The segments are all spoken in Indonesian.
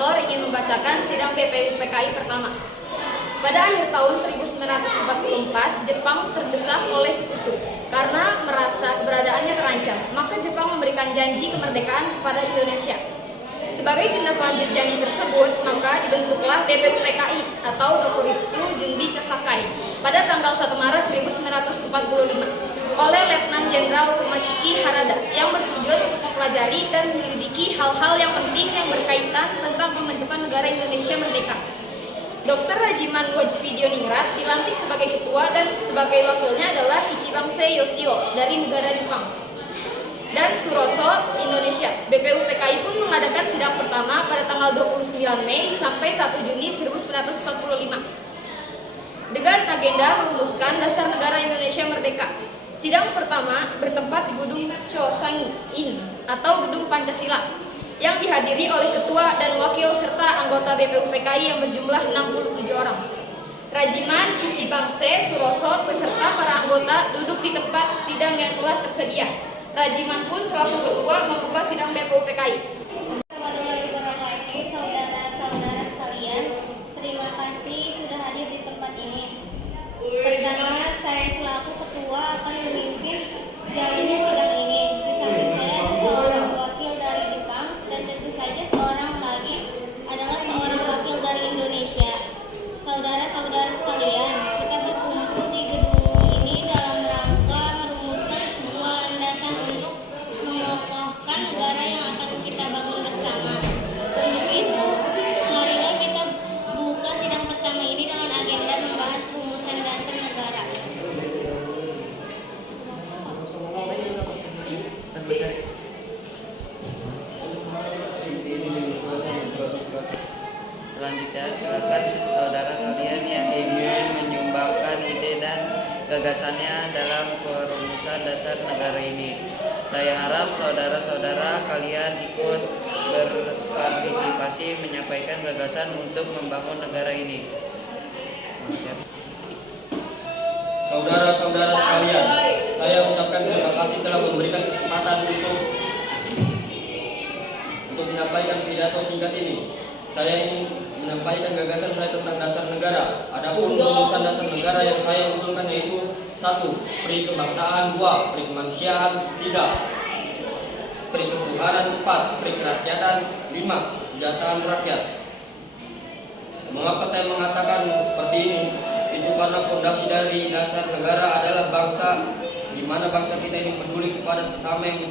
moderator ingin membacakan sidang BPU PKI pertama. Pada akhir tahun 1944, Jepang terdesak oleh Sekutu karena merasa keberadaannya terancam. Maka Jepang memberikan janji kemerdekaan kepada Indonesia. Sebagai tindak lanjut janji tersebut, maka dibentuklah BPU PKI atau Dokuritsu Junbi Chosakai pada tanggal 1 Maret 1945 oleh Letnan Jenderal Tomachiki Harada yang bertujuan untuk mempelajari dan menyelidiki hal-hal yang penting yang berkaitan tentang pembentukan negara Indonesia merdeka. Dr. Rajiman Widyoningrat dilantik sebagai ketua dan sebagai wakilnya adalah Ichibamse Yoshio dari negara Jepang. Dan Suroso, Indonesia. BPU PKI pun mengadakan sidang pertama pada tanggal 29 Mei sampai 1 Juni 1945 dengan agenda merumuskan dasar negara Indonesia merdeka. Sidang pertama bertempat di Gedung Chosan-in atau Gedung Pancasila yang dihadiri oleh ketua dan wakil serta anggota BPU PKI yang berjumlah 67 orang. Rajiman, Ichibamse, Suroso beserta para anggota duduk di tempat sidang yang telah tersedia. Rajiman pun selaku ketua membuka sidang BPU PKI. Saudara-saudara sekalian, terima kasih sudah hadir di tempat ini. Pertama, saya selaku ketua akan memimpin jalannya sidang ini. Di samping saya ada seorang wakil dari Jepang dan tentu saja seorang lagi adalah seorang wakil dari Indonesia. Saudara-saudara sekalian, kita berkumpul di gedung ini dalam rangka merumuskan sebuah landasan untuk mengokohkan negara yang akan kita bangun bersama. Untuk itu, marilah kita buka sidang pertama ini dengan agenda membahas rumusan dasar negara. Selanjutnya, silakan saudara kalian yang ingin menyumbangkan ide dan gagasannya dalam perumusan dasar negara ini. Saya harap saudara-saudara kalian ikut berpartisipasi menyampaikan gagasan untuk membangun negara ini. Saudara-saudara sekalian, saya ucapkan terima kasih telah memberikan kesempatan untuk menyampaikan pidato singkat ini. Saya ingin menyampaikan gagasan saya tentang dasar negara. Adapun rumusan dasar negara yang saya usulkan yaitu 1. Peri kebangsaan, 2. Peri kemanusiaan, 3. Peri ketuhanan, 4. Peri kerakyatan, 5. Kesejahteraan rakyat. Mengapa saya mengatakan seperti ini? Itu karena fondasi dari dasar negara adalah bangsa, di mana bangsa kita ini peduli kepada sesama yang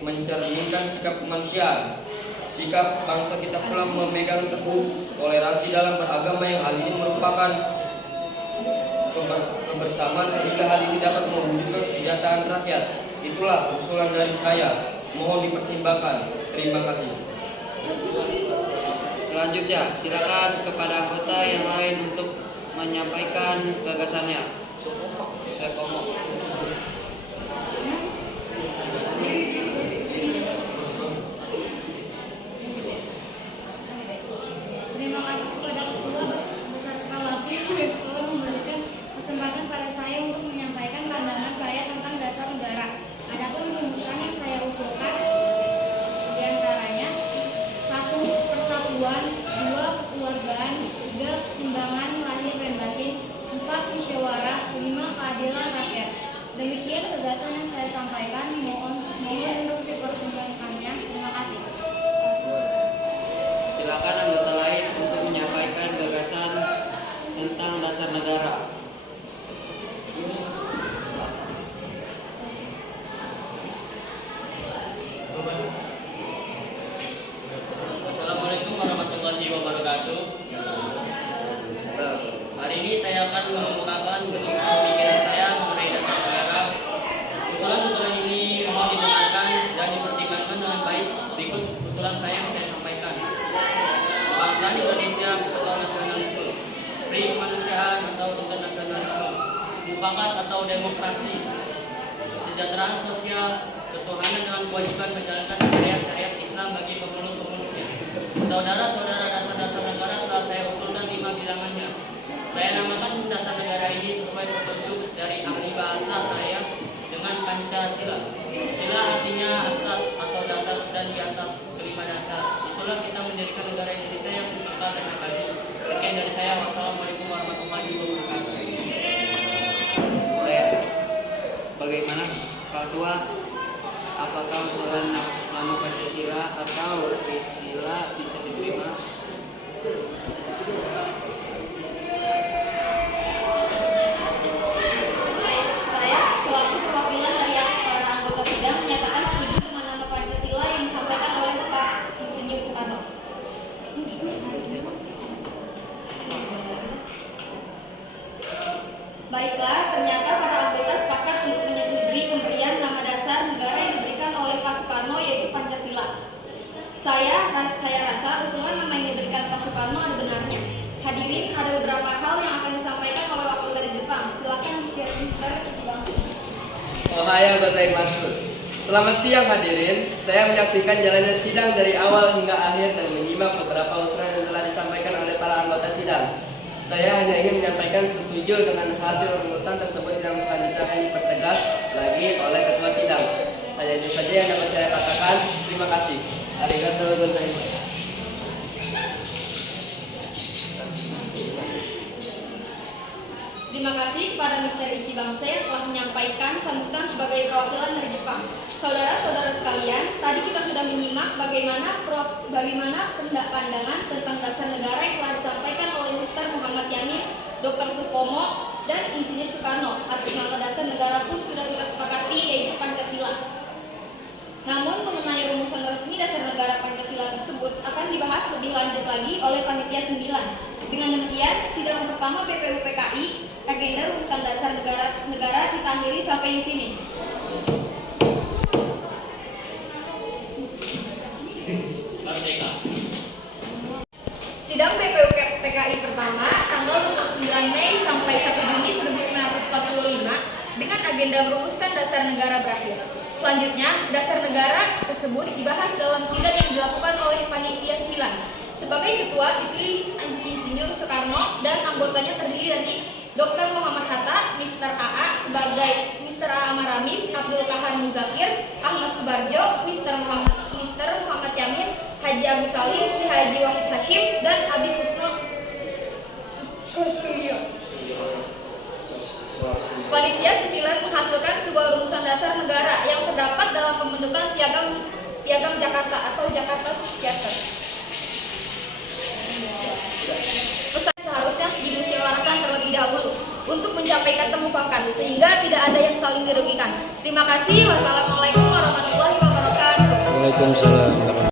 mencerminkan sikap kemanusiaan. Sikap bangsa kita pula memegang teguh toleransi dalam beragama yang hal ini merupakan kebersamaan sehingga hal ini dapat mewujudkan kesejahteraan rakyat. Itulah usulan dari saya. Mohon dipertimbangkan. Terima kasih. Selanjutnya, silakan kepada anggota yang lain untuk menyampaikan gagasannya. Saya ngomong. Terima kasih kepada ketua beserta wakil yang telah memberikan kesempatan pada saya untuk menyampaikan pandangan saya tentang dasar negara. Adapun rumusan yang saya usulkan diantaranya 1. Persatuan, 2. Kekeluargaan, 3. Keseimbangan lahir dan batin, 4. Musyawarah, 5. Keadilan rakyat. Demikian gagasan yang saya sampaikan. Mohon untuk dipertimbangkannya. Terima kasih. Silakan anggota lain untuk menyampaikan gagasan tentang dasar negara. Assalamualaikum warahmatullahi wabarakatuh. Hari ini saya akan mengemukakan pikiran saya mengenai dasar negara. Usulan-usulan ini mohon didengarkan dan dipertimbangkan dengan baik. Berikut usulan saya yang saya sampaikan. Kebangsaan Indonesia atau nasionalisme, peri kemanusiaan atau internasionalisme, mufakat atau demokrasi, kesejahteraan sosial, ketuhanan dengan kewajiban menjalankan syariat-syariat Islam bagi pemeluk-pemeluknya. Saudara-saudara, dasar-dasar negara telah saya usulkan 5 bilangannya. Saya namakan dasar negara ini sesuai petunjuk dari ahli bahasa saya dengan Pancasila. Sila artinya asas atau dasar dan di atas kelima dasar itu Itulah kita mendirikan negara Indonesia yang tercipta dan adil. Sekian dari saya. Wassalamualaikum warahmatullahi wabarakatuh. Mulai. Bagaimana Pak Tua? Apakah usulan nama Pancasila atau Trisila bisa diterima? Saya selaku perwakilan dari para anggota sidang menyatakan setuju dengan nama Pancasila yang disampaikan oleh Pak Insinyur Soekarno. Baiklah, ternyata para anggota sepakat untuk menyetujui pemberian nama dasar negara yang diberikan oleh Pak Soekarno, yaitu Pancasila. Saya rasa usulan nama yang diberikan Pak Soekarno ada benarnya. Hadirin, ada beberapa hal yang akan disampaikan oleh wakil dari Jepang. Silakan Mr. Ichibang. Ohayou gozaimasu. Selamat siang hadirin. Saya menyaksikan jalannya sidang dari awal hingga akhir dan menyimak beberapa usulan yang telah disampaikan oleh para anggota sidang. Saya hanya ingin menyampaikan setuju dengan hasil rumusan tersebut yang selanjutnya akan dipertegas lagi oleh ketua sidang. Hanya itu saja yang dapat saya katakan. Terima kasih. Arigatou gozaimasu. Terima kasih kepada Mr. Ichibangse yang telah menyampaikan sambutan sebagai perwakilan dari Jepang. Saudara-saudara sekalian, tadi kita sudah menyimak bagaimana pandangan tentang dasar negara yang telah disampaikan oleh Mr. Muhammad Yamin, Dr. Supomo, dan Insinyur Soekarno. Arti nama dasar negara pun sudah kita sepakati, yaitu Pancasila. Namun mengenai rumusan resmi dasar negara Pancasila tersebut akan dibahas lebih lanjut lagi oleh Panitia 9. Dengan demikian, sidang pertama PPUPKI agenda rumusan dasar negara kita akhiri sampai di sini. Sidang PPUPKI pertama tanggal 29 Mei sampai 1 Juni 1945 dengan agenda merumuskan dasar negara berakhir. Selanjutnya, dasar negara tersebut dibahas dalam sidang yang dilakukan oleh Panitia 9. Sebagai ketua dipilih Insinyur Soekarno dan anggotanya terdiri dari Dr. Muhammad Hatta, Mr. AA sebagai Mr. AA Maramis, Abdul Kahar Muzakir, Ahmad Subarjo, Mr. Muhammad Yamin, Haji Agus Salim, Haji Wahid Hashim, dan Abi Kusno Kusuyo. Panitia 9 menghasilkan sebuah rumusan dasar negara yang terdapat dalam pembentukan Piagam Jakarta atau Jakarta Charter. Pesan seharusnya dimusyawarahkan terlebih dahulu untuk mencapai kata mufakat sehingga tidak ada yang saling dirugikan. Terima kasih. Wassalamualaikum warahmatullahi wabarakatuh. Waalaikumsalam.